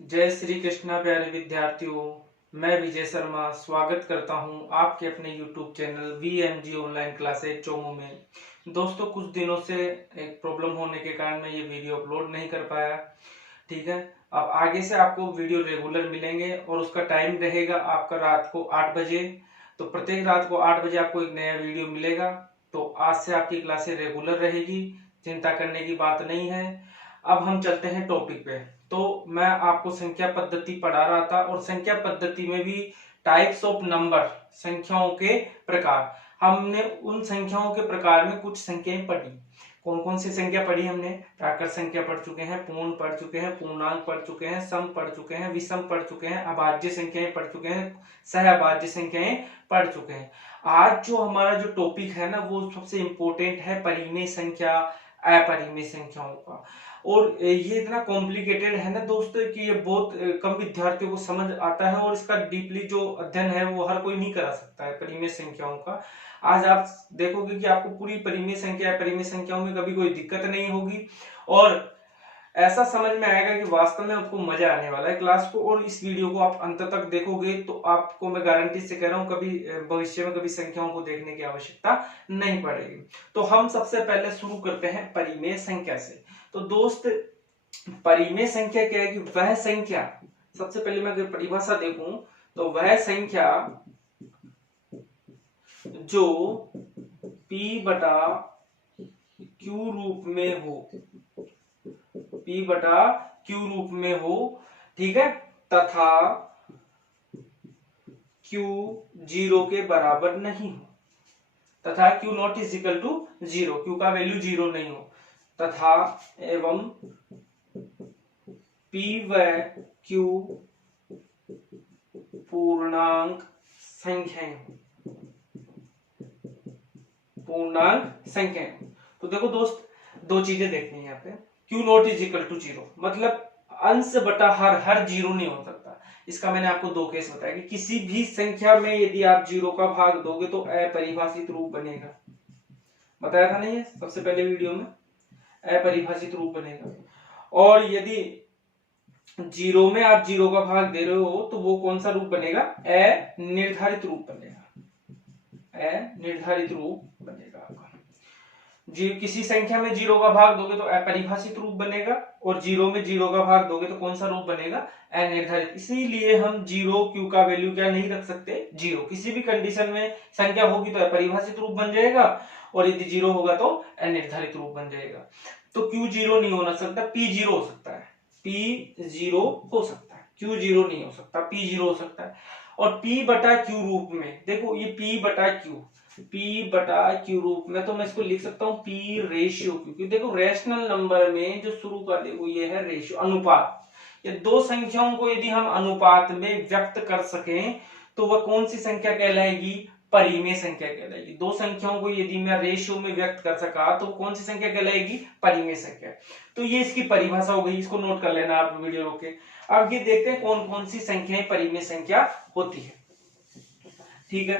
जय श्री कृष्णा प्यारे विद्यार्थियों। मैं विजय शर्मा स्वागत करता हूं आपके अपने YouTube channel VMG online classes Chomu में। दोस्तों, कुछ दिनों से एक प्रॉब्लम होने के कारण मैं ये वीडियो अपलोड नहीं कर पाया। ठीक है, अब आगे से आपको वीडियो रेगुलर मिलेंगे और उसका टाइम रहेगा आपका रात को 8 बजे। तो प्रत्येक रात को 8 बजे आपको एक नया वीडियो मिलेगा। तो आज से आपकी क्लासें रेगुलर रहेगी, चिंता करने की बात नहीं है। अब हम चलते हैं टॉपिक पे। तो मैं आपको संख्या पद्धति पढ़ा रहा था और संख्या पद्धति में भी टाइप्स ऑफ नंबर, संख्याओं के प्रकार, हमने उन संख्याओं के प्रकार में कुछ संख्याएं पढ़ी। कौन कौन सी संख्या पढ़ी हमने? प्राकृत संख्या पढ़ चुके हैं, पूर्ण पढ़ चुके हैं, पूर्णांक पढ़ चुके हैं, सम पढ़ चुके हैं, विषम पढ़ चुके हैं, अभाज्य संख्याएं पढ़ चुके हैं, सहअभाज्य संख्याएं पढ़ चुके हैं। आज जो हमारा जो टॉपिक है ना, वो सबसे इंपॉर्टेंट है परिमेय संख्या, अपरिमेय संख्याओं का। और ये इतना कॉम्प्लिकेटेड है ना दोस्तों कि ये बहुत कम विद्यार्थियों को समझ आता है और इसका डीपली जो अध्ययन है वो हर कोई नहीं करा सकता है परिमेय संख्याओं का। आज आप देखोगे कि आपको पूरी परिमेय संख्या, परिमेय संख्याओं में कभी कोई दिक्कत नहीं होगी और ऐसा समझ में आएगा कि वास्तव में आपको मजा आने वाला है क्लास को। और इस वीडियो को आप अंत तक देखोगे तो आपको मैं गारंटी से कह रहा हूं कभी भविष्य में कभी संख्याओं को देखने की आवश्यकता नहीं पड़ेगी। तो हम सबसे पहले शुरू करते हैं परिमेय संख्या से। तो दोस्त, परिमेय संख्या क्या है कि वह संख्या, सबसे पहले मैं अगर परिभाषा देखूं तो वह संख्या जो P बटा Q रूप में हो, P बटा Q रूप में हो, ठीक है, तथा Q 0 के बराबर नहीं हो, तथा Q nought is equal to 0, Q का वैल्यू 0 नहीं हो, तथा एवं P व Q पूर्णांक संख्याएं, पूर्णांक संख्याएं। तो देखो दोस्त, दो चीजें देखनी है यहाँ पे। Q nought is equal to 0 मतलब अंश बटा हर 0 नहीं हो सकता। इसका मैंने आपको दो केस बताया कि किसी भी संख्या में यदि आप 0 का भाग दोगे तो अपरिभाषित रूप बनेगा। बताया था नहीं है सबसे पहले वीडियो में, अपरिभाषित रूप बनेगा। और यदि 0 में आप 0 का भाग दे रहे हो तो वो कौन सा रूप बनेगा? अनिर्धारित रूप बनेगा, अनिर्धारित रूप बनेगा आपका। जी, किसी संख्या में 0 का भाग दोगे तो अपरिभाषित रूप बनेगा और 0 में 0 का भाग दोगे तो कौन सा रूप बनेगा? अनिर्धारित। इसीलिए हम 0 Q का वैल्यू क्या नहीं रख सकते? 0। किसी भी कंडीशन में संख्या होगी तो अपरिभाषित रूप बन जाएगा और यदि 0 होगा तो अनिर्धारित रूप बन जाएगा। तो Q 0 नहीं होना सकता, P 0 हो सकता है, P 0 हो सकता है, Q 0 नहीं हो सकता, P 0 हो सकता है। और P बटा Q रूप में देखो, ये P बटा Q रूप में, तो मैं इसको लिख सकता हूं P रेशियो, क्योंकि देखो रैशनल नंबर में जो शुरू का देखो ये है रेशियो, अनुपात। ये दो संख्याओं को यदि हम अनुपात में व्यक्त कर सकें तो वह कौन सी संख्या कहलाएगी? परिमेय संख्या कहलाएगी। दो संख्याओं को यदि मैं रेशियो में व्यक्त कर सका तो कौन सी संख्या कहलाएगी? परिमेय संख्या। तो ये इसकी परिभाषा हो गई, इसको नोट कर लेना आप वीडियो रोक के। अब ये देखते हैं कौन कौन सी संख्याएं परिमेय संख्या होती है। ठीक है,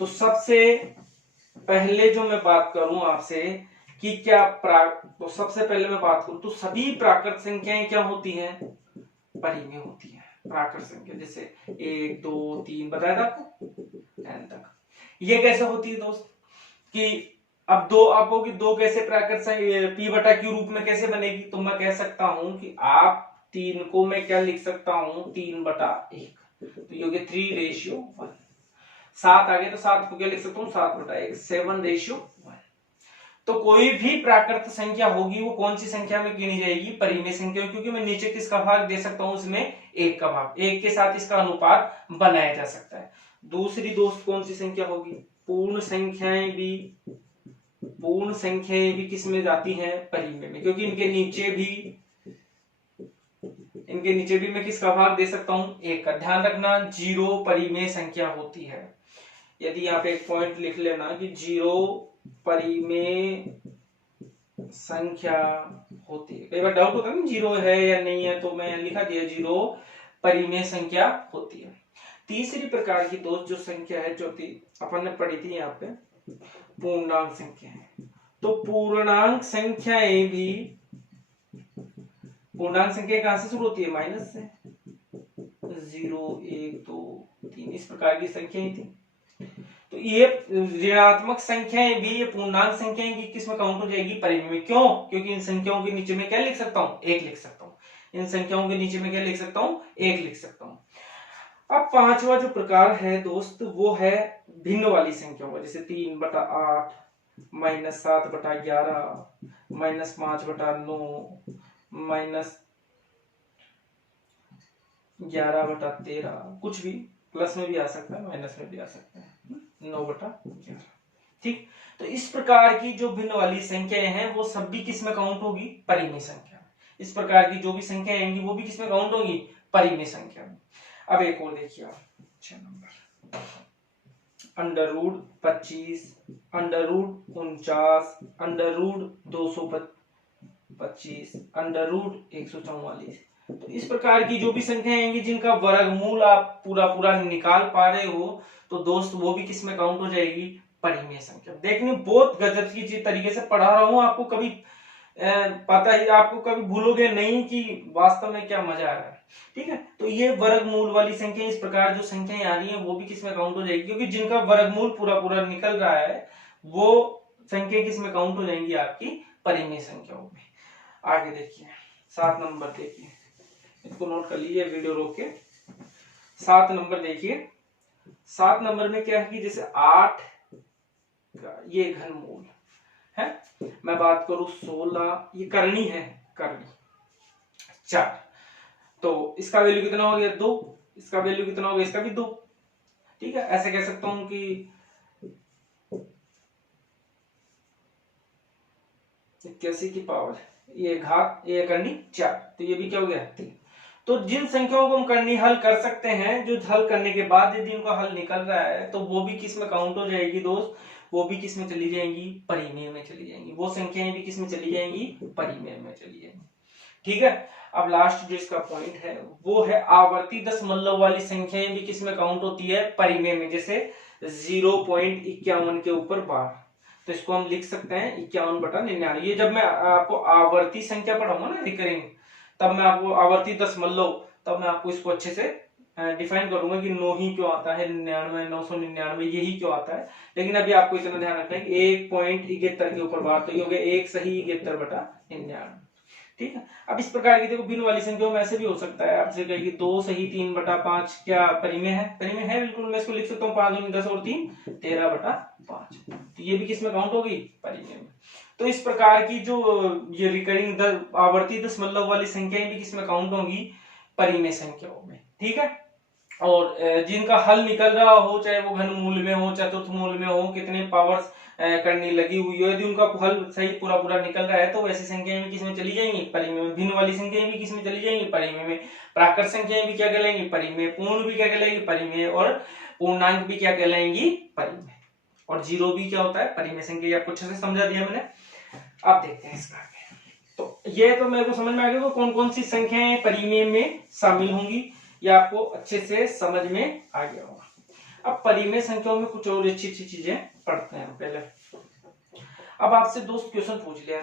तो सबसे पहले जो मैं बात करूं आपसे कि क्या तो सबसे पहले मैं बात करूं तो सभी प्राकृत संख्याएं क्या होती हैं? परिमेय होती है। प्राकृत संख्या जैसे 1 2 3 बताया था आपको n तक। ये कैसे होती है दोस्त कि अब दो आपको कि दो कैसे प्राकृत P बटा Q रूप में कैसे बनेगी? तो मैं कह सकता हूं कि आप 3 को मैं क्या लिख सकता हूं? 3 बटा 1, तो ये हो गया 3:1। 7 आ गया तो 7 को क्या लिख सकता हूं? 7 बटा 1, 7:1। तो कोई भी प्राकृत संख्या होगी वो कौन सी संख्या में गिनी जाएगी? परिमेय संख्या, क्योंकि मैं नीचे किसका भाग दे सकता हूं? उसमें 1 का भाग, 1 के साथ इसका अनुपात बनाया जा सकता है। दूसरी दोस्त कौन सी संख्या होगी? पूर्ण संख्याएं भी किस में जाती हैं? परिमेय में, क्योंकि इनके नीचे भी मैं किसका भाग दे सकता हूं? 1 का। ध्यान रखना, 0 परिमेय संख्या होती है। यदि यहाँ पे एक पॉइंट लिख लेना कि 0 परिमेय संख्या होती है। कई बार डाउट होता है ना 0 है या नहीं है, तो मैं लिखा दिया 0 परिमेय संख्या होती है। तीसरी प्रकार की दोस्त जो संख्या है, चौथी अपन ने पढ़ी थी यहाँ पे, पूर्णांक संख्या है। तो पूर्णांक संख्या कहां से शुरू होती है? माइनस से। 0 1 2 3 इस प्रकार की संख्याएं थी। तो ये ऋणात्मक संख्याएं भी ये पूर्णांक संख्याएं की किस में काउंट हो जाएगी, परिमेय में। क्यों? क्योंकि इन संख्याओं के नीचे में क्या लिख सकता हूं, 1 लिख सकता हूं। इन संख्याओं के नीचे में क्या लिख सकता हूं, 1 लिख सकता हूं। अब पांचवा जो प्रकार है दोस्त वो है भिन्न वाली संख्याओं का, जैसे 3/8 -7/11 -5/9 -11/13 कुछ भी, प्लस में भी आ सकता है माइनस में भी आ सकता है, 9/11। ठीक, तो इस प्रकार की जो भिन्न वाली संख्याएं हैं वो सब भी किस में काउंट होगी, परिमेय संख्या। इस प्रकार की जो भी संख्याएं आएंगी वो भी किस में काउंट होगी, परिमेय संख्या में। अब एक और देखिए आप 6 नंबर, √25 √49 √225 √144। तो इस प्रकार की जो भी संख्याएं आएंगी जिनका वर्गमूल आप पूरा पूरा निकाल पा रहे हो तो दोस्त वो भी किस में काउंट हो जाएगी, परिमेय संख्या। देखने बहुत गजब की तरीके से पढ़ा रहा हूं आपको, कभी पता ही, आपको कभी भूलोगे नहीं कि वास्तव में क्या मजा आ रहा है। ठीक है, तो ये वर्गमूल वाली संख्या, इस प्रकार जो संख्याएं आ रही हैं वो भी किसमें काउंट हो जाएगी, क्योंकि जिनका वर्गमूल पूरा पूरा निकल रहा है वो संख्या किसमें काउंट हो जाएंगी, आपकी परिमेय संख्याओं में। आगे देखिए 7 नंबर, देखिए इसको नोट कर लीजिए, वीडियो रोक के 7 नंबर देखिए। 7 नंबर में क्या है कि जैसे 8 का ये घनमूल है, मैं बात करूं 16, ये करनी है, करनी 4, तो इसका वैल्यू कितना हो गया 2, इसका वैल्यू कितना हो गया, इसका भी 2। ठीक है, ऐसे कह सकता हूं कि 81 की पावर ये घात ये करनी 4, तो ये भी क्या हो गया 3। तो जिन संख्याओं को हम करनी हल कर सकते हैं, जो हल करने के बाद यदि उनका हल निकल रहा है तो वो भी किस में काउंट हो जाएगी दोस्त, वो भी किस में चली जाएंगी, परिमेय में चली जाएंगी। वो संख्याएं भी किस में चली जाएंगी, परिमेय में चली जाएंगी। ठीक है, अब लास्ट जो इसका पॉइंट है वो है आवर्ती दशमलव वाली संख्याएं भी किस में काउंट होती है, परिमेय में। जैसे 0.51 के ऊपर 12, तो इसको हम लिख सकते हैं 51/99। ये जब मैं आपको आवर्ती संख्या पढ़ाऊंगा ना, रिकरिंग, तब मैं आपको आवर्ती दशमलव, तब मैं आपको इसको अच्छे से डिफाइन करूंगा कि 9 ही क्यों आता है, 99 999 यही क्यों आता है। लेकिन अभी आपको इतना ध्यान रखना है कि 1.71 के ऊपर 12, तो ये हो गया 1 सही 71/99। ठीक है, अब इस प्रकार की देखो भिन्न वाली संख्याओं में ऐसे भी हो सकता है, आपसे कहेगी 2 सही 3/5 क्या परिमेय है, परिमेय है बिल्कुल। मैं इसको लिख सकता हूँ 5 10 और 3 13/5, तो ये भी किसमें काउंट होगी, परिमेय में। तो इस प्रकार की जो ये रिकरिंग आवर्ती दशमलव वाली संख्याएं भी किसमें काउंट होंगी, परिमेय संख्याओं में। ठीक है, और जिनका हल निकल रहा हो, चाहे वो घनमूल में हो, चतुर्थ मूल में हो, कितने पावर्स करनी लगी हुई हो, यदि उनका हल सही पूरा पूरा निकल रहा है तो वैसी संख्याएं भी किसमें चली जाएंगी, परिमेय में। भिन्न वाली संख्याएं भी किसमें चली जाएंगी, परिमेय में। प्राकृत संख्याएं भी क्या कहलाएंगी, परिमेय। पूर्ण भी क्या कहलाएंगी, परिमेय। और पूर्णांक भी क्या कहलाएंगी, परिमेय। और जीरो भी क्या होता है, परिमेय संख्या। आपको अच्छे से समझा दिया मैंने। अब देखते हैं इसका आगे। तो ये तो मेरे को समझ में आ गया कौन कौन सी संख्याएं परिमेय में शामिल होंगी, ये आपको अच्छे से समझ में आ गया होगा। अब परिमेय संख्याओं में कुछ और अच्छी अच्छी चीजें पढ़ते हैं पहले। अब आपसे दोस्त क्वेश्चन पूछ लिया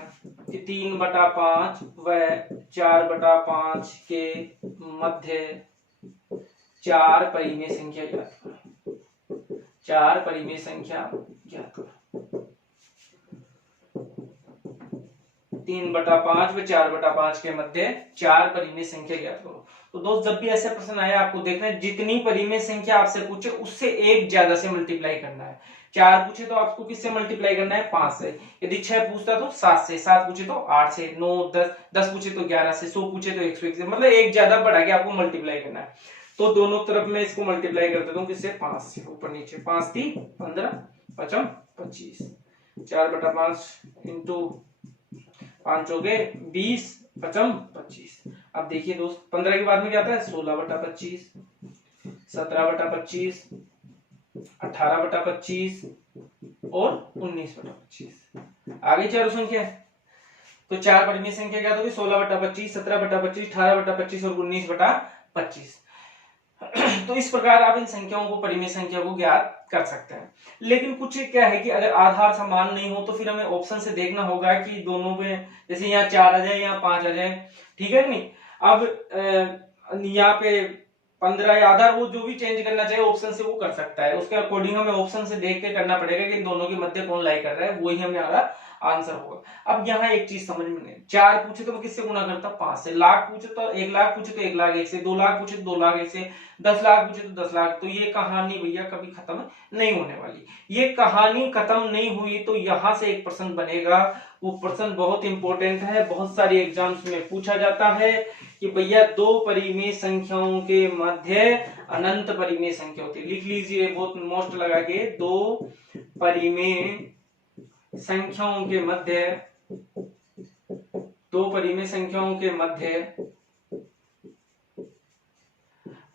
कि 3/5 व 4/5 के मध्य 4 परिमेय संख्या ज्ञात करो। 4 परिमेय संख्या ज्ञात करो। 3/5 व 4/5 के मध्य 4 परिमेय संख्या ज्ञात करो। तो दोस्त जब भी ऐसे प्रश्न आए आपको देखना है जितनी परिमेय संख्या आपसे पूछे उससे एक ज्यादा से मल्टीप्लाई करना है। 4 पूछे तो आपको किससे मल्टीप्लाई करना है, 5 से। यदि 6 पूछता तो 7 से, 7 पूछे तो 8 से, 9 10 10 पूछे तो 11 से, 100 पूछे तो 101 से, मतलब एक ज्यादा बढ़ा के आपको मल्टीप्लाई करना है। तो दोनों तरफ में इसको मल्टीप्लाई कर देता हूं किससे, 5 से, ऊपर नीचे। 5 3 15 5 25, 4/5 इंटू 5 हो गए 20 5 25। अब देखिए दोस्त 15 के बाद में क्या आता है, 16/25, 17/25, 18/25 और 19/25। आगे चारों संख्या है तो 4 परिमेय संख्या क्या होगी, 16/25, 17/25, 18/25 और 19/25। तो इस प्रकार आप इन संख्याओं को, परिमेय संख्या को ज्ञात कर सकते हैं। लेकिन कुछ क्या है कि अगर आधार समान नहीं हो तो फिर हमें ऑप्शन से देखना होगा कि दोनों में, जैसे यहाँ 4 आ जाए, यहाँ 5 आ जाए, ठीक है कि नहीं। अब यहाँ पे 15 या आधार, वो जो भी चेंज करना चाहे ऑप्शन से वो कर सकता है। उसके अकॉर्डिंग हमें ऑप्शन से देख के करना पड़ेगा कि इन दोनों के मध्य कौन लाई कर रहा है, वही हमारा आंसर होगा। अब यहाँ एक चीज समझ में नहीं, 4 पूछे तो मैं किससे गुना करता, 5 से। लाख पूछे तो 1 लाख पूछे तो 1 लाख 1 से, 2 लाख पूछे तो 2 लाख 1 से, 10 लाख पूछे तो 10 लाख। तो ये कहानी भैया कभी खत्म नहीं होने वाली। ये कहानी खत्म नहीं हुई तो यहाँ से एक प्रश्न बनेगा, वो प्रश्न बहुत इंपॉर्टेंट है, बहुत सारे एग्जाम्स में पूछा जाता है कि भैया दो परिमेय संख्याओं के मध्य अनंत परिमेय संख्या होती है। लिख लीजिए बहुत मोस्ट लगा के, दो परिमेय संख्याओं के मध्य, दो परिमेय संख्याओं के मध्य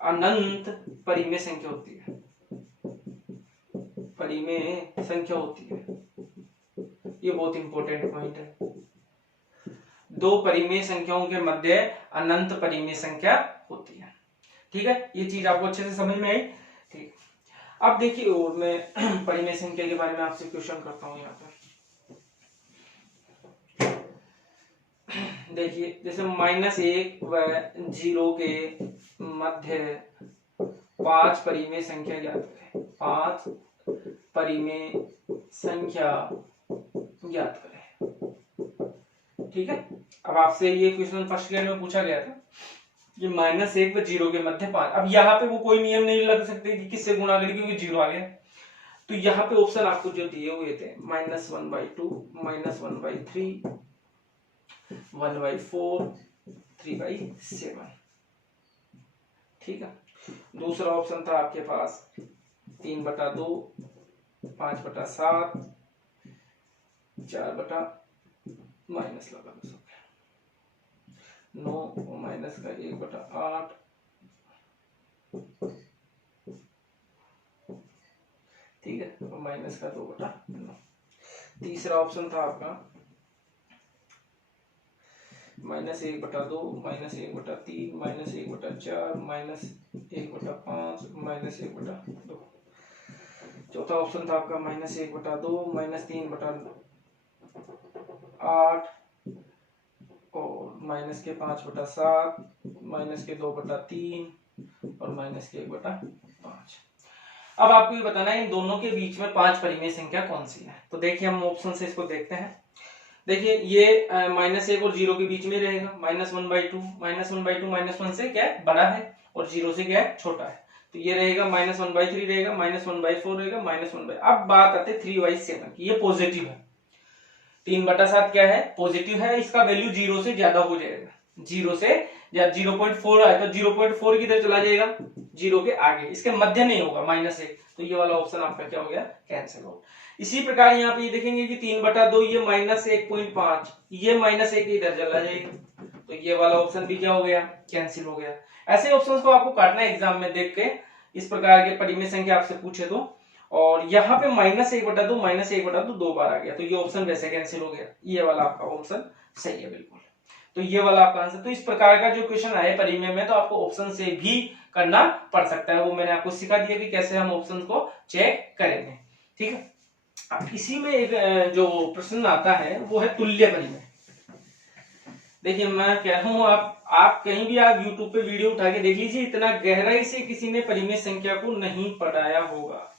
अनंत परिमेय संख्या होती है, परिमेय संख्या होती है। ये बहुत इंपॉर्टेंट पॉइंट है। दो परिमेय संख्याओं के मध्य अनंत परिमेय संख्या होती है। ठीक है, ये चीज आपको अच्छे से समझ में आई। ठीक, अब देखिए और मैं परिमेय संख्या के बारे में आपसे क्वेश्चन करता हूं। यहाँ पर देखिए, जैसे -1 व 0 के मध्य 5 परिमेय संख्या ज्ञात करें, 5 परिमेय संख्या ज्ञात करें। ठीक है, अब आपसे ये क्वेश्चन फर्स्ट ग्रेड में पूछा गया था कि -1 व 0 के मध्य 5। अब यहाँ पे वो कोई नियम नहीं लग सकते कि किससे गुणा करें, क्योंकि 0 आ गया। तो यहाँ पे ऑप्शन आपको जो दिए हुए थे -1/2, -1/3, 1/4, 3/7। ठीक है, दूसरा ऑप्शन था आपके पास 3/2, 5/7, 4 माइनस लगा दो, 9 माइनस का 1/8, ठीक है, और माइनस का 2/9। तीसरा ऑप्शन था आपका -1/2, -1/3, -1/4, -1/5, -1/2। चौथा ऑप्शन था आपका -1/2, -3/8 और -5/7, -2/3 और -1/5। अब आपको ये बताना है इन दोनों के बीच में 5 परिमेय संख्या कौन सी है। तो देखिए हम ऑप्शन से इसको देखते हैं। देखिए ये -1 और 0 के बीच में रहेगा, -1/2, -1 से क्या है बड़ा है और 0 से क्या है छोटा है। तो ये रहेगा -1/3 रहेगा, -1/4 रहेगा, -1/। अब बात आते 3/7 की, ये पॉजिटिव है। 3/7 क्या है, पॉजिटिव है, इसका वैल्यू 0 से ज्यादा हो जाएगा। 0 से या 0.4 आए तो 0.4 किधर चला जाएगा, 0 के आगे, इसके मध्य नहीं होगा -1। तो ये वाला ऑप्शन आपका क्या हो गया, कैंसिल आउट। इसी प्रकार यहाँ पे ये देखेंगे कि 3/2 ये -1.5, ये -1 इधर चला जाएगा। तो ये वाला ऑप्शन भी क्या हो गया, कैंसिल हो गया। ऐसे ऑप्शंस को आपको काटना है एग्जाम में देख के, इस प्रकार के परिमेय संख्या आपसे पूछे तो। और यहाँ पे -1/2 दो बार आ गया, तो ये ऑप्शन वैसे कैंसिल हो गया। ये वाला आपका ऑप्शन सही है बिल्कुल। तो ये वाला आपका आंसर। तो इस प्रकार का जो क्वेश्चन आए परिमेय में, तो आपको ऑप्शन से भी करना पड़ सकता है। वो मैंने आपको सिखा दिया कि कैसे हम ऑप्शन को चेक करेंगे। ठीक है, अब इसी में एक जो प्रश्न आता है वो है तुल्य परिमेय। देखिए मैं कह रहा हूं, आप कहीं भी आप YouTube पे वीडियो उठा के देख लीजिए, इतना गहराई से किसी ने परिमेय संख्या को नहीं पढ़ाया होगा।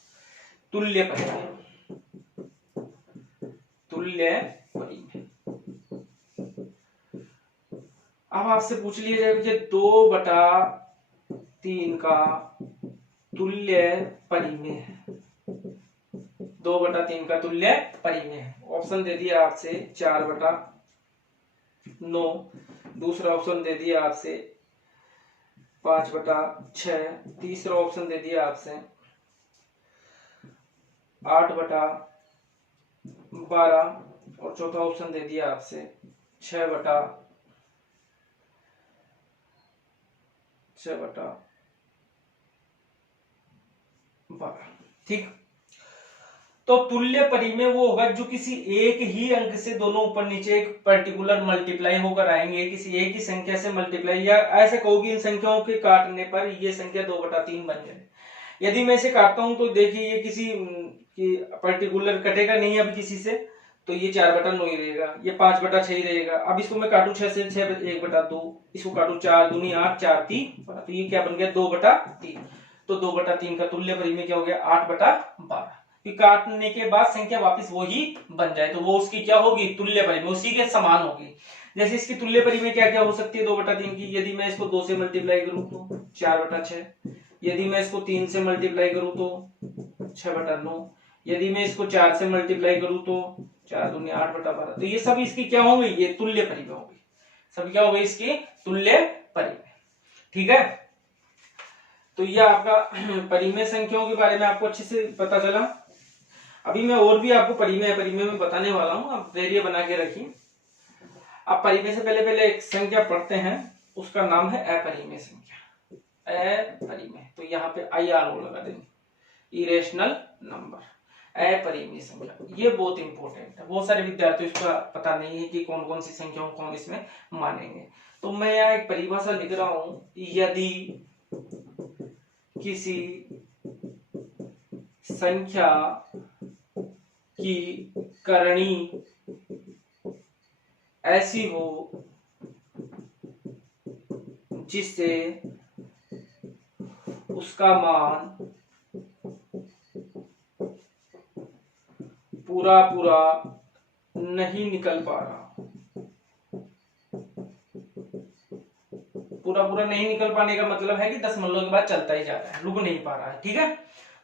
तुल्य परिमेय, तुल्य परिमेय। अब आपसे पूछ लिया जाए कि 2/3 का तुल्य परिमेय है, 2/3 का तुल्य परिमेय है। ऑप्शन दे दिया आपसे 4/9, दूसरा ऑप्शन दे दिया आपसे 5/6, तीसरा ऑप्शन दे दिया आपसे 8/12 और चौथा ऑप्शन दे दिया आपसे 6/12। ठीक, तो तुल्य परिमेय वो होगा जो किसी एक ही अंक से दोनों ऊपर नीचे एक पर्टिकुलर मल्टीप्लाई होकर आएंगे, किसी एक ही संख्या से मल्टीप्लाई, या ऐसे कहोगे इन संख्याओं के काटने पर ये संख्या 2/3 बन जाए। यदि मैं इसे काटता हूं तो देखिए ये किसी पर्टिकुलर कटेगा नहीं अब किसी से, तो ये 4/9 ही रहेगा, ये 5/6 ही रहेगा। अब इसको मैं काटू 6 से, 6 1/2, इसको काटू 4 दूनी 8, 4 3 12, तो ये क्या बन गया 2/3। तो 2/3 का तुल्य परिमेय क्या हो गया 8/12। काटने के बाद संख्या वापस वही बन जाए तो वो उसकी क्या होगी तुल्य परिमेय, उसी के समान होगी। जैसे इसकी तुल्य परिमेय क्या क्या हो सकती है 2/3 की, यदि मैं इसको 2 से मल्टीप्लाई करूं तो 4/6, यदि मैं इसको 3 से मल्टीप्लाई करूं तो 6/9, यदि मैं इसको 4 से मल्टीप्लाई करूं तो 4 दूनी 8/12। तो ये सब इसकी क्या होंगी, ये तुल्य परिमेय होगी, सब क्या होगी इसकी तुल्य परिमेय। ठीक है, तो ये आपका परिमेय संख्याओं के बारे में आपको अच्छे से पता चला। अभी मैं और भी आपको परिमेय में बताने वाला हूं, आप धैर्य बना के रखिए। आप परिमेय से पहले एक संख्या पढ़ते हैं, उसका नाम है अपरिमेय संख्या, अपरिमेय। तो यहाँ पे IRO लगा देंगे, इरेशनल नंबर, अपरिमेय संख्या। ये बहुत इंपॉर्टेंट है, बहुत सारे विद्यार्थियों इसका पता नहीं है कि कौन कौन सी संख्याओं को हम इसमें मानेंगे। तो मैं यहाँ एक परिभाषा लिख रहा हूं, यदि किसी संख्या की करणी ऐसी हो जिससे उसका मान पूरा नहीं निकल पा रहा, पूरा नहीं निकल पाने का मतलब है कि दशमलव के बाद चलता ही जा रहा है, रुक नहीं पा रहा है। ठीक है,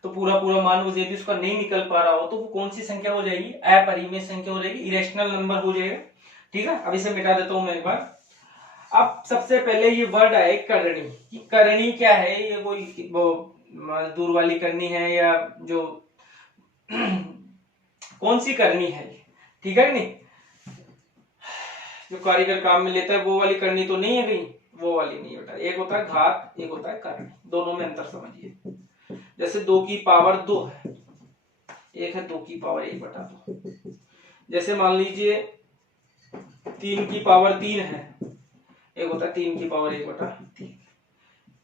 तो पूरा मान यदि उसका नहीं निकल पा रहा हो तो वो कौन सी संख्या हो जाएगी, अपरिमेय संख्या हो जाएगी, इरेशनल नंबर हो जाएगा। ठीक है, अब इसे मिटा देता हूं मैं एक बार। अब सबसे पहले ये वर्ड है करणी, कि करणी क्या है, ये कोई दूर वाली करनी है या जो कौन सी करनी है, ठीक है नहीं, जो कारीगर काम में लेता है वो वाली करनी तो नहीं है कहीं, वो वाली नहीं होता। एक होता है घात, एक होता है करणी, दोनों में अंतर समझिए। जैसे 2 की पावर 2 है, एक है 2 की पावर 1/2। जैसे मान लीजिए 3 की पावर 3 है, एक होता है 3 की पावर 1/3।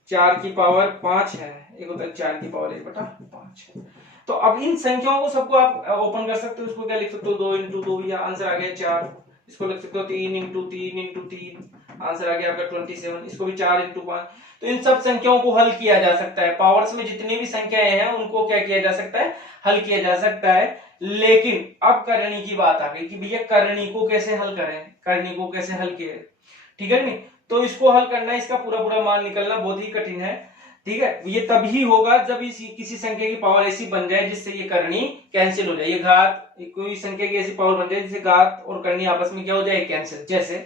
4 की पावर 5 है, एक होता है 4 की पावर 1/5। तो अब इन संख्याओं को सबको आप ओपन कर सकते हो, इसको क्या लिख सकते हो 2 × 2, या आंसर आ गया 4। इसको लिख सकते हो 3 × 3 × 3, आंसर आ गया आपका 27। इसको भी 4 × 5। तो इन सब संख्याओं को हल किया जा सकता है, पावर्स में जितनी भी संख्याएं हैं उनको क्या किया जा सकता है, हल किया जा सकता है। लेकिन अब करणी की बात आ गई कि भैया करणी को कैसे हल करें, करणी को कैसे हल किए, ठीक है नहीं। तो इसको हल करना, इसका पूरा मान निकलना बहुत ही कठिन है। ठीक है, ये तभी होगा जब किसी संख्या की पावर ऐसी बन जाए जिससे ये करनी कैंसिल हो जाए, ये घात, कोई संख्या की ऐसी पावर बन जाए जिससे घात और करनी आपस में क्या हो जाए कैंसिल। जैसे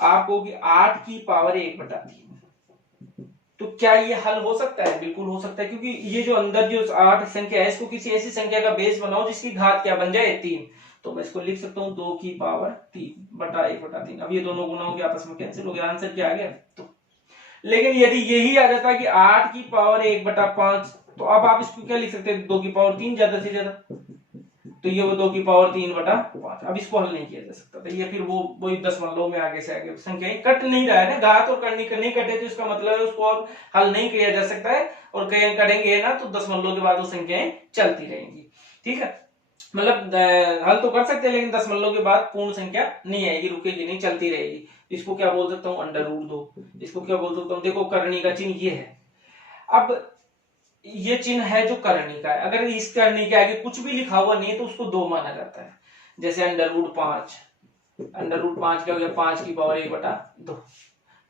आपको 8 की पावर 1/3, तो क्या ये हल हो सकता है, बिल्कुल हो सकता है, क्योंकि ये जो अंदर जो 8 संख्या है इसको किसी ऐसी संख्या का बेस बनाओ जिसकी घात क्या बन जाए 3। तो मैं इसको लिख सकता हूँ 2 की पावर 3/1/3। अब ये दोनों गुना हो गया, आपस में कैंसिल हो गया, आंसर क्या आ गया। तो लेकिन यदि यही आ जाता कि 8 की पावर 1/5, तो अब आप इसको क्या लिख सकते हैं 2 की पावर 3 ज्यादा से ज्यादा, तो ये वो 2 की पावर 3/5। अब इसको हल नहीं किया जा सकता, तो ये फिर वो वही दशमलव में आगे से आगे संख्याएं कट नहीं रहा है ना, घात और करनी नहीं कटे, तो इसका मतलब है उसको अब हल नहीं किया जा सकता है, और कहीं करेंगे ना तो दशमलव के बाद वो संख्याएं चलती रहेंगी। ठीक है, मतलब हल तो कर सकते हैं लेकिन दशमलव के बाद पूर्ण संख्या नहीं आएगी, रुकेगी नहीं, चलती रहेगी। इसको क्या बोल सकता हूँ √2, इसको क्या बोल सकता हूँ, देखो करनी का चिन्ह ये है। अब ये चिन्ह है जो करनी का है, अगर इस करनी के आगे कुछ भी लिखा हुआ नहीं है तो उसको 2 माना जाता है। जैसे √5, √5 क्या हो गया 5 की पावर 1/2।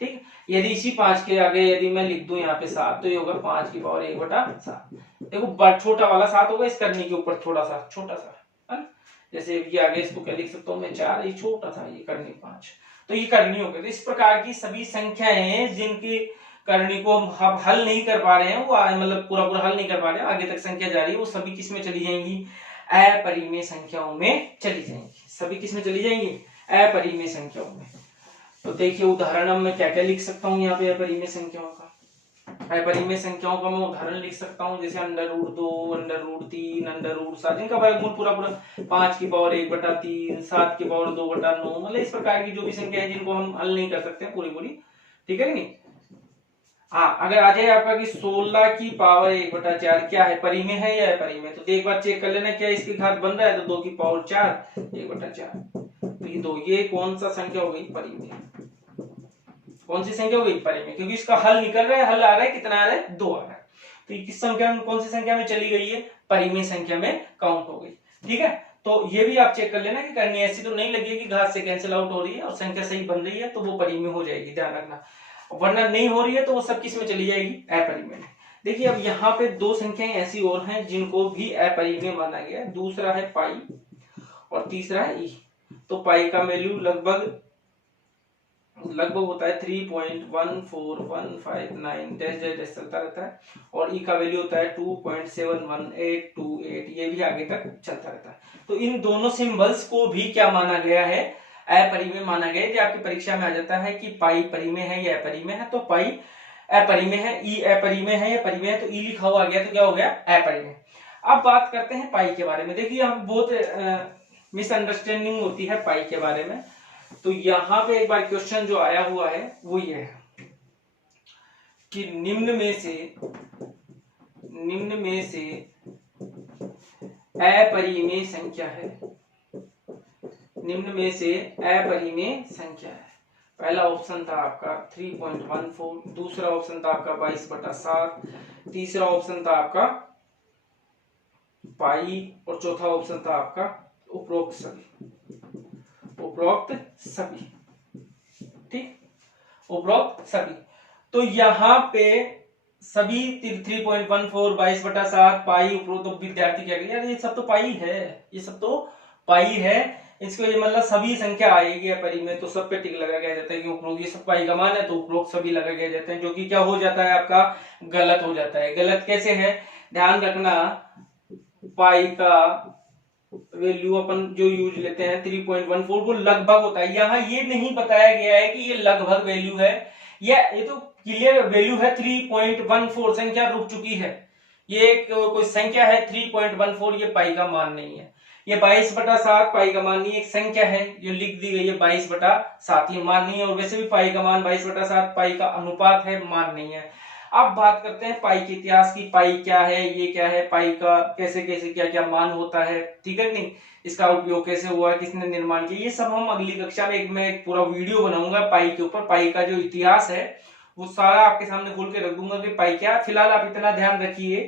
ठीक, यदि इसी 5 के आगे यदि मैं लिख दूं यहाँ पे 7, तो ये होगा 5 की पावर 1/7। देखो छोटा वाला 7 होगा इस करनी के ऊपर, छोटा सा है ना। जैसे ये आगे इसको क्या लिख सकता हूँ मैं 4, ये छोटा था, ये करनी 5, तो ये करनी हो गई। तो इस प्रकार की सभी संख्याएं जिनकी करनी को हम हल नहीं कर पा रहे हैं, वो मतलब पूरा हल नहीं कर पा रहे हैं, आगे तक संख्या जा रही है, वो सभी किस में चली जाएंगी, अपरिमेय संख्याओं में चली जाएंगी। सभी किस में चली जाएंगी, अपरिमेय संख्याओं में। तो देखिए उदाहरण में क्या क्या लिख सकता हूँ यहाँ पे अपरिमेय संख्याओं का। अपरिमेय संख्याओं का मैं उदाहरण लिख सकता हूँ, जैसे √2, √3, √7, इनका वर्गमूल पूरा 5 की पावर 1/3, 7 की पावर 2/9, मतलब इस प्रकार की जो भी संख्या है जिनको हम हल नहीं कर सकते पूरी। ठीक है नहीं। हाँ, अगर आ जाए आपका कि 16 की पावर 1/4 क्या है, परिमेय है या अपरिमेय, तो एक बार चेक कर लेना क्या इसके घात बन रहा है, तो 2 की पावर 4 1/4, तो ये 2, ये कौन सा संख्या हो गई, परिमेय। कौन सी संख्या हो गई, परिमेय, क्योंकि इसका हल निकल रहा है, हल आ रहा है, कितना आ रहा है, 2 आ रहा है, तो ये किस संख्या में, कौन सी संख्या में चली गई है, परिमेय संख्या में काउंट हो गई। ठीक है, तो ये भी आप चेक कर लेना कि करनी ऐसी तो नहीं लगी है कि घात से कैंसिल आउट हो रही है और संख्या सही बन रही है तो वो परिमेय हो जाएगी, ध्यान रखना, वरना नहीं हो रही है तो वो सब किस में चली जाएगी, अपरिमेय में। देखिए अब यहाँ पे दो संख्याएं ऐसी और हैं जिनको भी अपरिमेय माना गया है, दूसरा है पाई और तीसरा है ई। तो पाई का वैल्यू लगभग होता है 3.14159 डैश डैश डैश चलता रहता है, और ई का वैल्यू होता है 2.71828, ये भी आगे तक चलता रहता है। तो इन दोनों सिंबल्स को भी क्या माना गया है, अपरिमेय माना गया है। आपकी परीक्षा में आ जाता है कि पाई परिमेय है या अपरिमेय है, तो पाई अपरिमेय है, ई अपरिमेय है या परिमेय है, तो ई लिखा हुआ आ गया तो क्या हो गया, अपरिमेय। अब बात करते हैं पाई के बारे में। देखिए हम बहुत मिसअंडरस्टैंडिंग होती है पाई के बारे में, तो यहां पे एक बार क्वेश्चन जो आया हुआ है वो ये है कि निम्न में से अपरिमेय संख्या है, निम्न में से अपरिमेय संख्या है। पहला ऑप्शन था आपका 3.14, दूसरा ऑप्शन था आपका 22/7, तीसरा ऑप्शन था आपका पाई और चौथा ऑप्शन था आपका उपरोक्त सभी। ठीक, उपरोक्त सभी। तो यहाँ पे सभी 3.14, 22/7, पाई, उपरोक्त, तो विद्यार्थी क्या करेंगे, यार ये सब तो पाई है, ये सब तो पाई है, इसको ये मतलब सभी संख्या आएगी अपरिमेय, तो सब पे टिक लगा गया जाता है कि उपरोक्त ये सब पाई का मान है तो उपरोक्त सभी लगा गया जाता है, जो कि क्या हो जाता है आपका गलत हो जाता है। गलत कैसे है, ध्यान रखना, पाई का वैल्यू अपन जो यूज लेते हैं 3.14 वो लगभग होता है, यहाँ ये नहीं बताया गया है कि ये लगभग वैल्यू है, या ये तो क्लियर वैल्यू है 3.14, संख्या रुक चुकी है, ये कोई संख्या है 3.14, ये पाई का मान नहीं है, ये 22/7 पाई का मान नहीं है, एक संख्या है जो लिख दी गई है 22/7, ये मान नहीं है, और वैसे भी पाई का मान 22/7 पाई का अनुपात है, मान नहीं है। अब बात करते हैं पाई के इतिहास की, पाई क्या है, ये क्या है, पाई का कैसे कैसे क्या क्या मान होता है, ठीक है नहीं, इसका उपयोग कैसे हुआ, किसने निर्माण किया, ये सब हम अगली कक्षा में मैं एक पूरा वीडियो बनाऊंगा पाई के ऊपर, पाई का जो इतिहास है वो सारा आपके सामने खोल के रख दूंगा कि पाई क्या। फिलहाल आप इतना ध्यान रखिए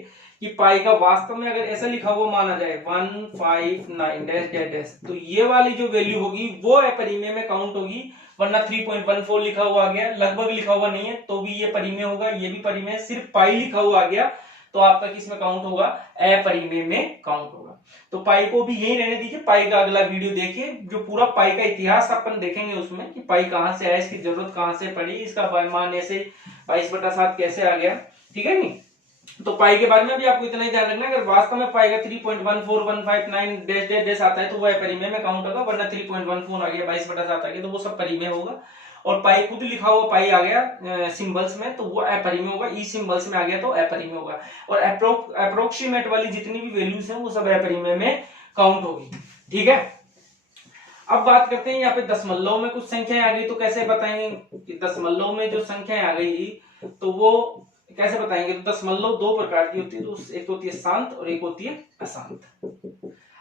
कि पाई का वास्तव में अगर ऐसा लिखा हुआ माना जाए 159 डैश डैश डैश, तो ये वाली जो वैल्यू होगी वो अपरिमेय में काउंट होगी, वरना 3.14 लिखा हुआ आ गया, लगभग लिखा हुआ नहीं है तो भी ये परिमेय होगा, ये भी परिमेय, सिर्फ पाई लिखा हुआ आ गया तो आपका किसमें काउंट होगा, अपरिमेय में काउंट होगा। तो पाई को भी यही रहने दीजिए, पाई का अगला वीडियो देखिए जो पूरा पाई का इतिहास अपन देखेंगे उसमें कि पाई कहां से आया, इसकी जरूरत कहां से पड़ी, इसका मान ऐसे 22/7 कैसे आ गया, ठीक है नहीं। तो पाई के बारे में भी आपको इतना ही ध्यान रखना, अगर वास्तव में पाई का 3.14159 डैश डैश डैश आता है तो वो अपरिमेय में काउंट होगा, वरना 3.14 आ गया, 22/7 आ गया तो वो सब परिमेय होगा, और पाई खुद लिखा हुआ पाई आ गया सिंबल्स में तो वो अपरिमेय होगा, ई सिंबल्स में आ गया तो अपरिमेय होगा, और अप्रोक्सीमेट वाली जितनी भी वैल्यूज हैं वो सब अपरिमेय में काउंट होगी, ठीक है। अब बात करते हैं यहाँ पे दशमलव में कुछ संख्याएं आ गई, तो कैसे बताएंगे कि दशमलव में जो संख्याएं आ गई तो वो कैसे बताएंगे, तो दशमलव दो प्रकार की होती है, तो एक होती है शांत और एक होती है अशांत।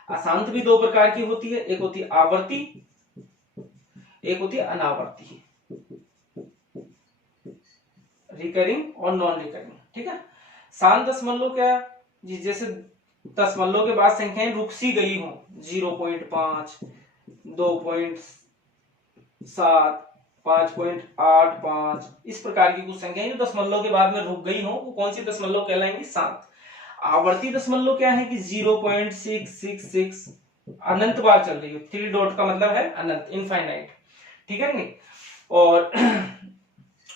अशांत भी दो प्रकार की होती है, एक होती है आवर्ती, एक होती है अनावर्ती, रिकरिंग और नॉन रिकरिंग, ठीक है। शांत दशमलव क्या, जैसे दशमलव के बाद संख्याएं रुक सी गई हो, 0.5, 2.7, 5.85, इस प्रकार की कुछ संख्याएं जो दशमलव के बाद में रुक गई हो वो कौन सी दशमलव कहलाएंगी, शांत। आवर्ती दशमलव क्या है कि 0.666 अनंत बार चल रही हो, 3 डॉट का मतलब है अनंत, इनफाइनाइट, ठीक है नहीं, और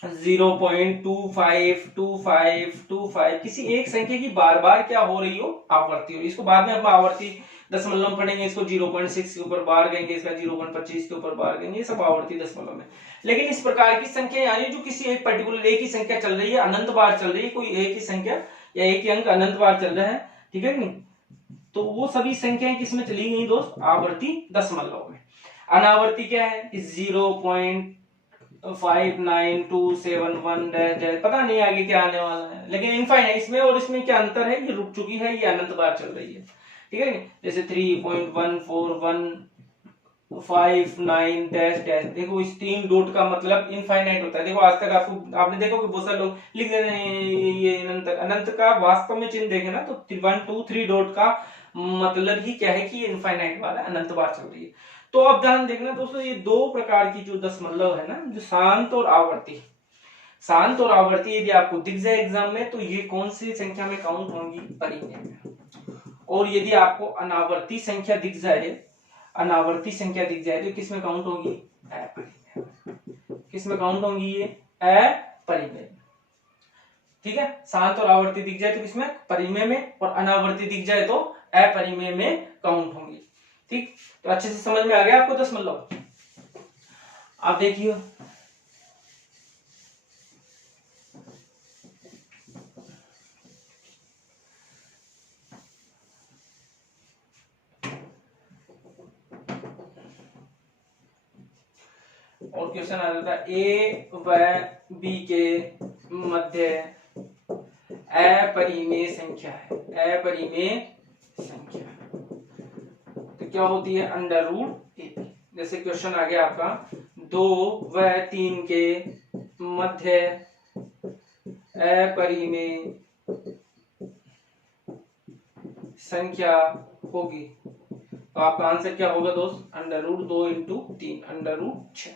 0.252525 किसी एक संख्या की बार बार क्या हो रही हो, आवर्ती हो, इसको बाद में हम आवर्ती दशमलव पढ़ेंगे, इसको 0.6 के ऊपर बार गएंगे, इसका 0.25 के ऊपर बार गएंगे, ये सब आवर्ती दशमलव में। लेकिन इस प्रकार की संख्या यानी जो किसी एक पर्टिकुलर एक ही संख्या चल रही है, अनंत बार चल रही है, कोई एक ही संख्या या एक ही अंक अनंत बार चल रहा है, ठीक है नहीं, तो वो सभी संख्याएं किसमें चली गई दोस्त, आवर्ती दशमलव में। अनावर्ती क्या है कि 0.5 59271 डैश डैश, पता नहीं आगे क्या आने वाला है, लेकिन इनफाइनाइट इसमें और इसमें क्या अंतर है, ये रुक चुकी है, ये अनंत बार चल रही है, ठीक है। जैसे 3.14159 डैश डैश, देखो इस 3 डॉट का मतलब इनफाइनाइट होता है। देखो आज तक आपने देखो कि बहुत सारे लोग लिख देते हैं ये अनंत, अनंत का वास्तव में चिन्ह देखे ना तो 1 2 3 डॉट का मतलब ही क्या है कि ये इनफाइनाइट वाला अनंत बार चल रही है। तो अब ध्यान देखना दोस्तों, ये दो प्रकार की जो दशमलव है ना, जो शांत और आवर्ती, शांत और आवर्ती यदि आपको दिख जाए एग्जाम में तो ये कौन सी संख्या में काउंट होंगी, परिमेय में। और यदि आपको अनावर्ती संख्या दिख जाए, अनावर्ती संख्या दिख जाए तो किस में काउंट होगी, अपरिमेय। किस में काउंट होंगी ये, अपरिमेय, ठीक है। शांत और आवर्ती दिख जाए तो किसमें, परिमेय में, और अनावर्ती दिख जाए तो अपरिमेय में काउंट होंगी, ठीक। तो अच्छे से समझ में आ गया आपको दशमलव। आप देखिए और क्वेश्चन आ जाता है, ए व बी के मध्य अपरिमेय संख्या है, अपरिमेय संख्या तो क्या होती है, अंडर रूट ए। जैसे क्वेश्चन आ गया आपका, 2 व 3 के मध्य अपरिमेय संख्या होगी, तो आपका आंसर क्या होगा दोस्त, under root 2 into 3, under root 6।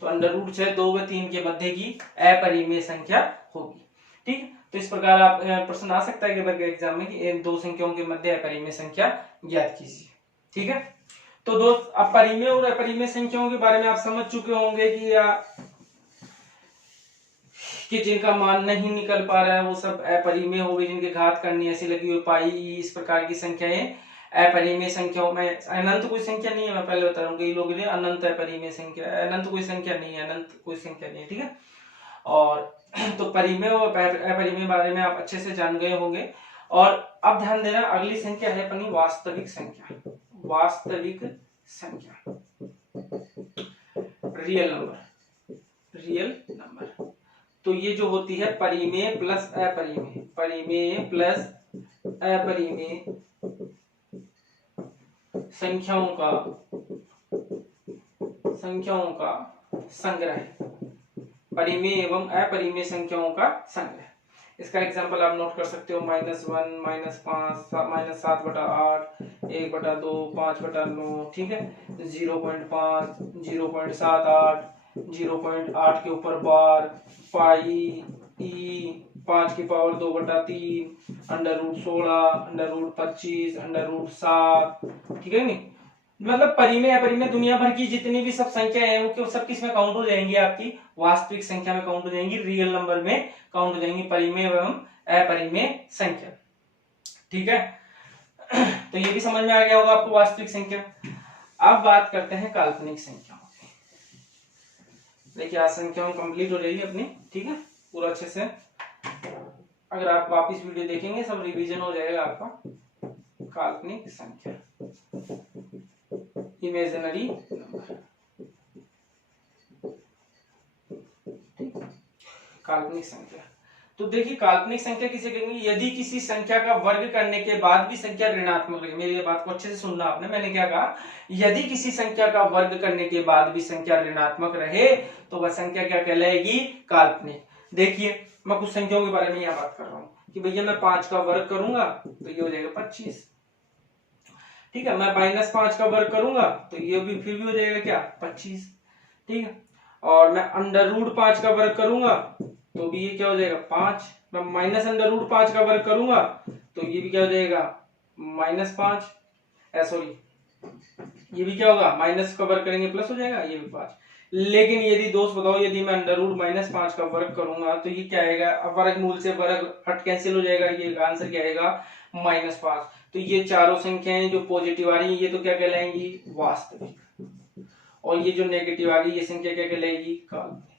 तो अंडर रूट 6 2 व 3 के मध्य की अपरिमेय संख्या होगी, ठीक। तो इस प्रकार आप प्रश्न आ सकता है कि एग्जाम में कि इन दो संख्याओं के मध्य अपरिमेय संख्या ज्ञात कीजिए, ठीक है। तो दोस्त अपरिमेय और अपरिमेय संख्याओं के बारे में आप समझ चुके होंगे कि जिनका मान नहीं निकल पा रहा है वो सब अपरिमेय हो गई, जिनके घात करनी ऐसी लगी हुई, पाई, इस प्रकार की संख्याएं अपरिमेय संख्याओं में। अनंत कोई संख्या नहीं है, मैं पहले बता रहा हूँ, कई लोग अनंत अपरिमेय संख्या, अनंत कोई संख्या नहीं है, अनंत कोई संख्या नहीं है, ठीक है। और तो परिमेय और अपरिमेय बारे में आप अच्छे से जान गए होंगे। और अब ध्यान देना, अगली संख्या है अपनी वास्तविक संख्या, वास्तविक संख्या, रियल नंबर, रियल नंबर। तो ये जो होती है परिमेय प्लस अपरिमेय, परिमेय प्लस अपरिमेय संख्याओं का संग्रह, परिमेय एवं अपरिमेय संख्याओं का संग्रह। इसका एग्जांपल आप नोट कर सकते हो, -1, -5, -7/8, 1/2, 5/9, ठीक है। 0.5, 0.78, 0.8 के ऊपर बार, पाई, ई, 5 की power 2/3, under root 16, under root 25, under root 7, ठीक है नहीं। मतलब परिमेय अपरिमेय दुनिया भर की जितनी भी सब संख्या है वो सब किस में काउंट हो जाएंगी, आपकी वास्तविक संख्या में काउंट हो जाएंगी, रियल नंबर में काउंट हो जाएंगी, परिमेय एवं अपरिमेय संख्या, ठीक है। तो ये भी समझ में आ गया होगा आपको वास्तविक संख्या। अब बात करते हैं काल्पनिक संख्याओं की। देखिए आज संख्याओं कंप्लीट हो जाएगी अपनी, ठीक है, पूरा अच्छे से। अगर आप वापस वीडियो देखेंगे सब रिवीजन हो जाएगा आपका। काल्पनिक संख्या, इमेजिनरी नंबर, काल्पनिक संख्या। तो देखिए काल्पनिक संख्या किसे कहेंगे, यदि किसी संख्या का वर्ग करने के बाद भी संख्या ऋणात्मक रहे। मेरी बात को अच्छे से सुनना आपने, मैंने क्या कहा, यदि किसी संख्या का वर्ग करने के बाद भी संख्या ऋणात्मक रहे तो वह संख्या क्या कहलाएगी, काल्पनिक। देखिए मैं कुछ संख्याओं के बारे में यहाँ बात कर रहा हूँ कि भैया मैं 5 का वर्ग करूंगा तो ये हो जाएगा 25, ठीक है। मैं -5 का वर्ग करूंगा तो ये भी फिर भी हो जाएगा क्या, 25, ठीक है। और मैं अंडर रूट 5 का वर्ग करूंगा तो भी ये क्या हो जाएगा 5। मैं माइनस अंडर रूट 5 का वर्ग करूंगा तो ये भी क्या हो जाएगा -5, सॉरी ये भी क्या होगा, माइनस का वर्ग करेंगे प्लस हो जाएगा, ये भी 5। लेकिन यदि दोस्त बताओ, यदि मैं अंडर रूट -5 का वर्ग करूंगा तो ये क्या आएगा, अब वर्गमूल से वर्ग हट कैंसिल हो जाएगा, ये आंसर क्या आएगा -5। तो ये चारों संख्याएं जो पॉजिटिव आ रही है ये तो क्या कहलाएंगी, वास्तविक। और ये जो नेगेटिव आ रही है ये संख्या क्या कहलाएगी, काल्पनिक।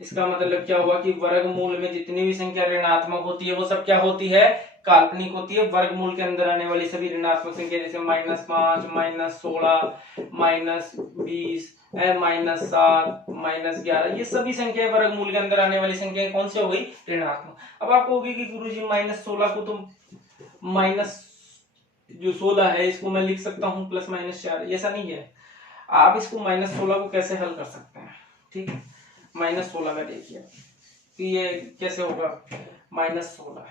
इसका मतलब क्या हुआ कि वर्गमूल में जितनी भी संख्या ऋणात्मक होती है वो सब क्या होती है, काल्पनिक होती है। वर्गमूल के अंदर आने वाली सभी ऋणात्मक संख्या जैसे -5, -16, -20, -7 -11 ये सभी संख्याएं वर्गमूल के अंदर आने वाली संख्याएं कौन सी हो गई? ऋणात्मक। अब आपको होगी कि गुरुजी -16 को तो माइनस जो 16 है इसको मैं लिख सकता हूं +-4, ऐसा नहीं है। आप इसको -16 को कैसे हल कर सकते हैं? ठीक है, -16 का देखिए कि ये कैसे होगा। -16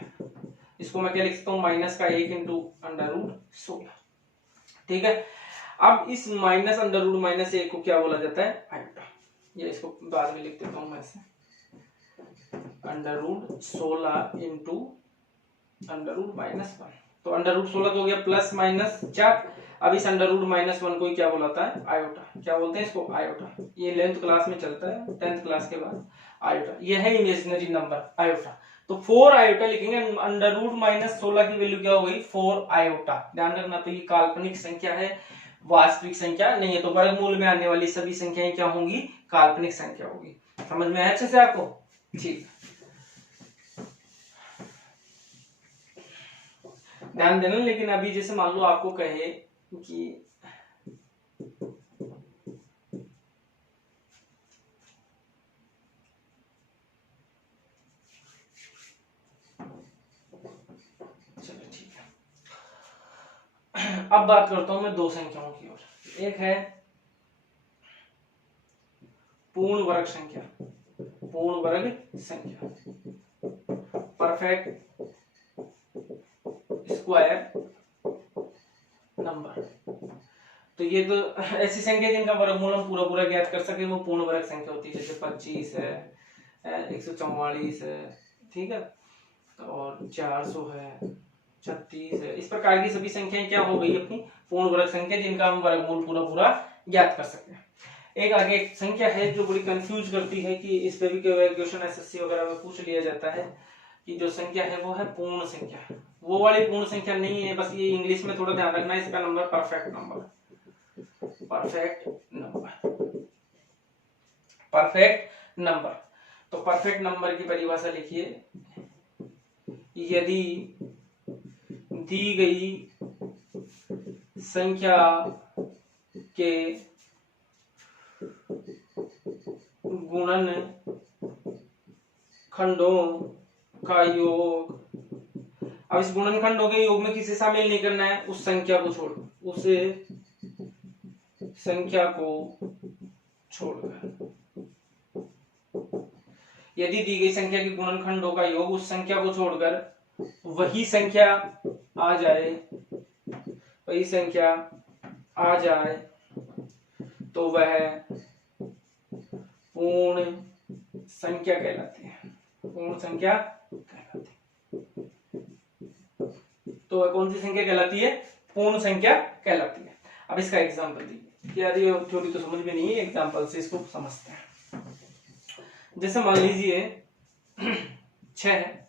इसको मैं क्या लिख सकता हूँ? -1 इंटू √16। ठीक है, अब इस -√-1 को क्या बोला जाता है? आयोटा। ये इसको बाद में लिख देता हूं मैं ऐसे, √16 इंटू √-1। तो √16 तो हो गया +-4। अब इस √-1 को क्या बोलाता है? आयोटा। क्या बोलते हैं इसको? आयोटा। ये 11th क्लास में चलता है, 10th क्लास के बाद आयोटा। ये है इमेजिनरी नंबर आयोटा। तो 4 आयोटा लिखेंगे। √-16 की वैल्यू क्या हो गई? 4 आयोटा। ध्यान रखना, तो ये काल्पनिक संख्या है, वास्तविक संख्या नहीं है। तो वर्गमूल में आने वाली सभी संख्याएं क्या होंगी? काल्पनिक संख्या होगी। समझ में आया अच्छे से आपको? ठीक, ध्यान देना। लेकिन अभी जैसे मान लो आपको कहे कि चलो ठीक है, अब बात करता हूं मैं दो संख्याओं की ओर। एक है पूर्ण वर्ग संख्या, पूर्ण वर्ग संख्या, परफेक्ट स्क्वायर नंबर। तो ये तो ऐसी संख्या जिनका वर्गमूल हम पूरा पूरा ज्ञात कर सके वो पूर्ण वर्ग संख्या होती है। जैसे 25 है, 144 है, ठीक है, और 400 है, 36 है। इस प्रकार की सभी संख्याएं क्या हो गई? अपनी पूर्ण वर्ग संख्या जिनका हम वर्गमूल पूरा पूरा ज्ञात कर सकते हैं। एक आगे एक संख्या है जो बड़ी कंफ्यूज करती है कि इस पे भी क्वेश्चन एसएससी वगैरह में पूछ लिया जाता है कि जो संख्या है वो है पूर्ण संख्या। वो वाली पूर्ण संख्या नहीं है, बस ये इंग्लिश में थोड़ा ध्यान रखना है। इसका number perfect number, perfect number, perfect number. तो परफेक्ट नंबर की परिभाषा लिखिए, यदि दी गई संख्या के गुणन खंडों का योग, अब इस गुणनखंडों के योग में किसे शामिल नहीं करना है? उस संख्या को छोड़, उस संख्या को छोड़कर। यदि दी गई संख्या के गुणनखंडों का योग उस संख्या को छोड़कर वही संख्या आ जाए, वही संख्या आ जाए तो वह पूर्ण संख्या कहलाती है। पूर्ण संख्या कहलाती है। तो वह कौन सी संख्या कहलाती है? पूर्ण संख्या कहलाती है। अब इसका एग्जांपल दीजिए। यार ये थ्योरी तो समझ में नहीं है, एग्जांपल से इसको समझते हैं। जैसे मान लीजिए 6 है,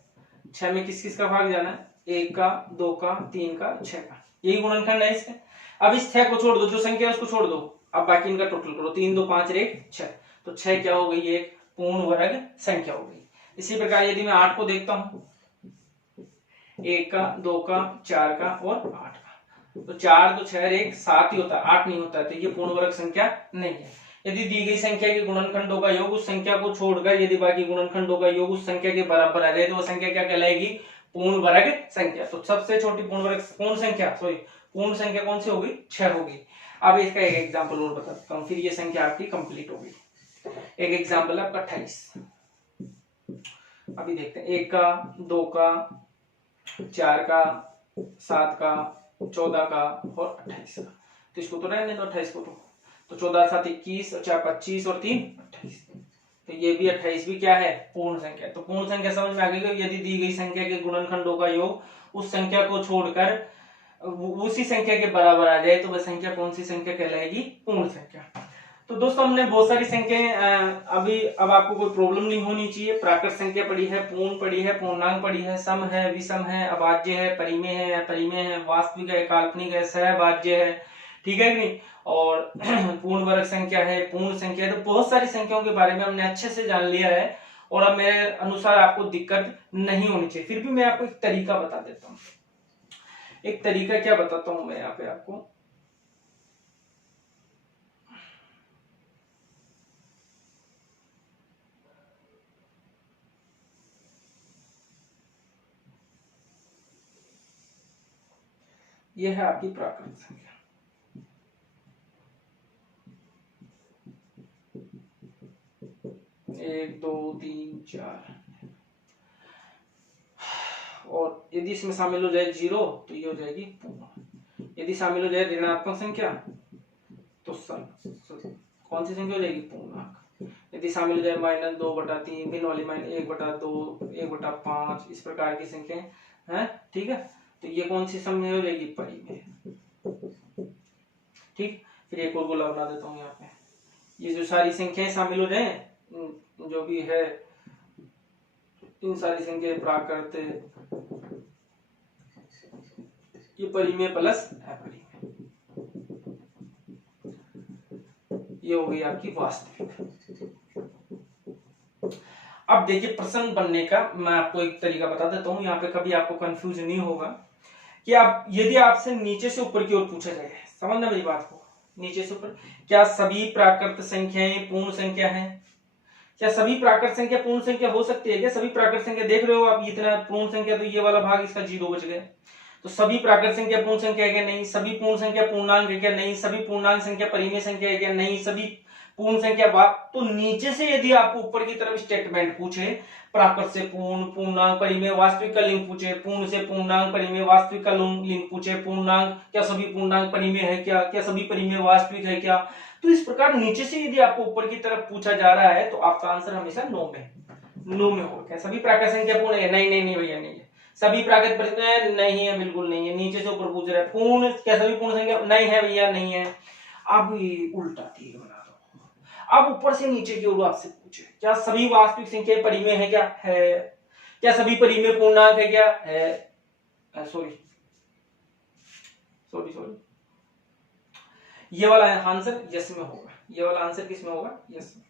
6 में किस किस का भाग जाना है? 1 का, 2 का, 3 का, 6 का। यही गुणनखंड है इसके। अब इस 6 को छोड़ दो, जो संख्या है उसको छोड़ दो, अब बाकी इनका टोटल करो। 3 2 5 1 6। तो 6 क्या हो गई? एक पूर्ण वर्ग संख्या हो गई। इसी प्रकार यदि मैं 8 को देखता हूं, 1 का, 2 का, 4 का और 8 का, तो 4 2 6 1 7 ही होता है, 8 नहीं होता है। तो ये पूर्ण वर्ग संख्या नहीं है। यदि दी गई संख्या के गुणनखंडों का योग उस संख्या को छोड़कर यदि बाकी गुणनखंडों का योग उस संख्या के बराबर आ जाए तो वह संख्या क्या कहलाएगी? पूर्ण वर्ग संख्या। तो सबसे छोटी पूर्ण वर्ग पूर्ण संख्या पूर्ण संख्या कौन सी होगी? 6 होगी। अब इसका एक एग्जांपल और बताता हूं, फिर ये संख्या आपकी कंप्लीट होगी। एक एग्जांपल है आपका 28। अभी देखते हैं 1 का, 2 का, 4 का, 7 का, 14 का और 28 का। तो इसको तो रहने दो 28 को, तो 14 7 21 और 4 25 और 3 28। तो ये भी 28 भी क्या है? पूर्ण संख्या। तो पूर्ण संख्या समझ में आ गई। यदि दी गई संख्या के गुणनखंडों का योग उस संख्या को छोड़कर उसी संख्या के बराबर आ जाए तो वह संख्या कौन सी संख्या कहलाएगी? पूर्ण संख्या। तो दोस्तों हमने बहुत सारी संख्याएं अभी, अब आपको कोई प्रॉब्लम नहीं होनी चाहिए। प्राकृत संख्या पढ़ी है, पूर्ण पढ़ी है, पूर्णांक पढ़ी है, सम है, विषम है, अभाज्य है, परिमेय है, अपरिमेय है, वास्तविक है, काल्पनिक है, सहभाज्य है, ठीक है कि नहीं, और पूर्ण वर्ग संख्या है, पूर्ण संख्या है। तो बहुत सारी संख्याओं के बारे में हमने अच्छे से जान लिया है और अब मेरे अनुसार आपको दिक्कत नहीं होनी चाहिए। फिर भी मैं आपको एक तरीका बता देता हूँ। एक तरीका क्या बताता हूं मैं यहाँ पे आपको। ये है आपकी प्राकृत संख्या। एक, दो, तीन, चार। और यदि इसमें शामिल हो जाए जीरो तो ये हो जाएगी पूर्ण। यदि शामिल हो जाए ऋणात्मक संख्या तो कौन सी संख्या हो जाएगी? पूर्णांक। यदि शामिल हो जाए -2/3, भिन्न वाली -1/2, 1/5, इस प्रकार की संख्याएं हैं, ठीक है, तो ये कौन सी संख्या हो जाएगी? परिमेय। ठीक, फिर एक और गोला बना देता हूं यहाँ पे। ये जो सारी संख्याएं शामिल हो जाए, जो भी है, इन सारी संख्याएं प्राकृत, ये परिमेय प्लस अपरिमेय, ये हो गई आपकी वास्तविक। अब देखिए प्रश्न बनने का मैं आपको एक तरीका बता देता हूं, यहाँ पे कभी आपको कंफ्यूज नहीं होगा कि आप यदि आपसे नीचे से ऊपर की ओर पूछा जाए, समझना मेरी बात को, नीचे से ऊपर, क्या सभी प्राकृत संख्याएं पूर्ण संख्या हैं? क्या सभी प्राकृत संख्या पूर्ण संख्या हो सकती है क्या? सभी प्राकृत संख्या देख रहे हो आप, इतना पूर्ण संख्या, तो ये वाला भाग इसका 0 बच गया। तो सभी प्राकृत संख्या पूर्ण संख्या है क्या? नहीं। सभी पूर्ण संख्या पूर्णांक है क्या? नहीं। सभी पूर्णांक संख्या परिमेय संख्या है क्या? नहीं। सभी पूर्ण संख्या बात। तो नीचे से यदि आपको ऊपर की तरफ स्टेटमेंट पूछे, प्राकृत से पूर्ण, पूर्णांक, परिमेय, वास्तविक का लिंक पूछे, पूर्ण से पूर्णांक, परिमेय, वास्तविक का लिंक पूछे, पूर्णांक, क्या सभी पूर्णांक परिमेय है क्या? क्या सभी परिमेय वास्तविक है क्या? तो इस प्रकार नीचे से यदि आपको ऊपर की तरफ पूछा जा रहा है तो आपका आंसर हमेशा नो में होगा। क्या सभी प्राकृत संख्या पूर्ण है? नहीं नहीं नहीं भैया, नहीं है। सभी प्राकृत परिमेय नहीं है, बिल्कुल नहीं है। नीचे से ऊपर पूछ रहा है पूर्ण, क्या सभी पूर्ण संख्या? नहीं है भैया, नहीं है। अब उल्टा तीर बना दो। अब ऊपर से नीचे की ओर आपसे पूछे, क्या सभी वास्तविक संख्या परिमेय है क्या? है। क्या सभी परिमेय पूर्णांक है क्या? है। सॉरी, ये वाला आंसर यस में होगा। ये वाला आंसर किस में होगा? यस में।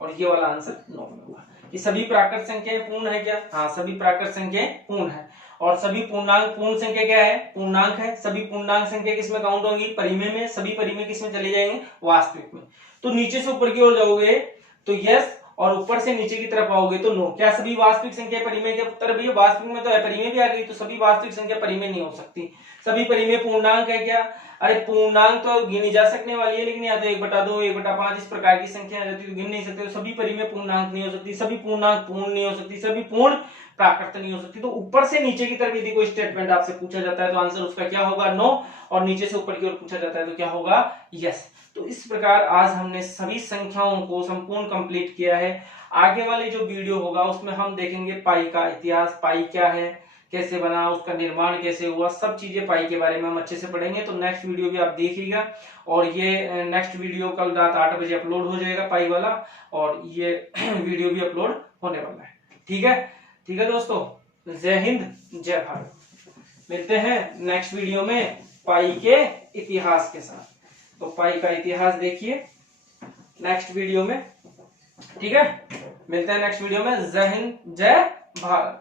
और ये वाला आंसर नो में होगा। कि सभी प्राकृत संख्याएं पूर्ण है क्या? हाँ, सभी प्राकृत संख्याएं पूर्ण है। और सभी पूर्णांक, पूर्ण संख्या क्या है? पूर्णांक है। सभी पूर्णांक संख्या किसमें काउंट होंगी? परिमेय में। सभी परिमेय किसमें चले जाएंगे? वास्तविक में। तो नीचे से ऊपर की ओर जाओगे तो यस, और ऊपर से नीचे की तरफ आओगे तो नो। क्या सभी वास्तविक संख्या परिमेय के उत्तर? भैया वास्तविक में तो परिमेय भी आ गई, तो सभी वास्तविक संख्या परिमेय नहीं हो सकती। सभी परिमेय पूर्णांक है क्या? अरे पूर्णांक तो गिनी जा सकने वाली है, लेकिन या तो 1/2, 1/5 इस प्रकार की संख्या आ जाती है तो गिन नहीं सकते। तो सभी परिमेय पूर्णांक नहीं हो सकती, सभी पूर्णांक पूर्ण नहीं हो सकती, सभी पूर्ण प्राकृत नहीं हो सकती। तो ऊपर से नीचे की तरफ यदि कोई स्टेटमेंट आपसे पूछा जाता है तो आंसर उसका क्या होगा? नो। और नीचे से ऊपर की ओर पूछा जाता है तो क्या होगा? यस। तो इस प्रकार आज हमने सभी संख्याओं को संपूर्ण कंप्लीट किया है। आगे वाले जो वीडियो होगा उसमें हम देखेंगे पाई का इतिहास, पाई क्या है, कैसे बना, उसका निर्माण कैसे हुआ, सब चीजें पाई के बारे में हम अच्छे से पढ़ेंगे। तो नेक्स्ट वीडियो भी आप देखिएगा। और ये नेक्स्ट वीडियो कल रात 8 बजे अपलोड हो जाएगा पाई वाला, और ये वीडियो भी अपलोड होने वाला है। ठीक है, ठीक है दोस्तों, जय हिंद, जय भारत। मिलते हैं नेक्स्ट वीडियो में पाई के इतिहास के साथ। तो पाई का इतिहास देखिए नेक्स्ट वीडियो में। ठीक है, मिलते हैं नेक्स्ट वीडियो में। जय हिंद, जय भारत।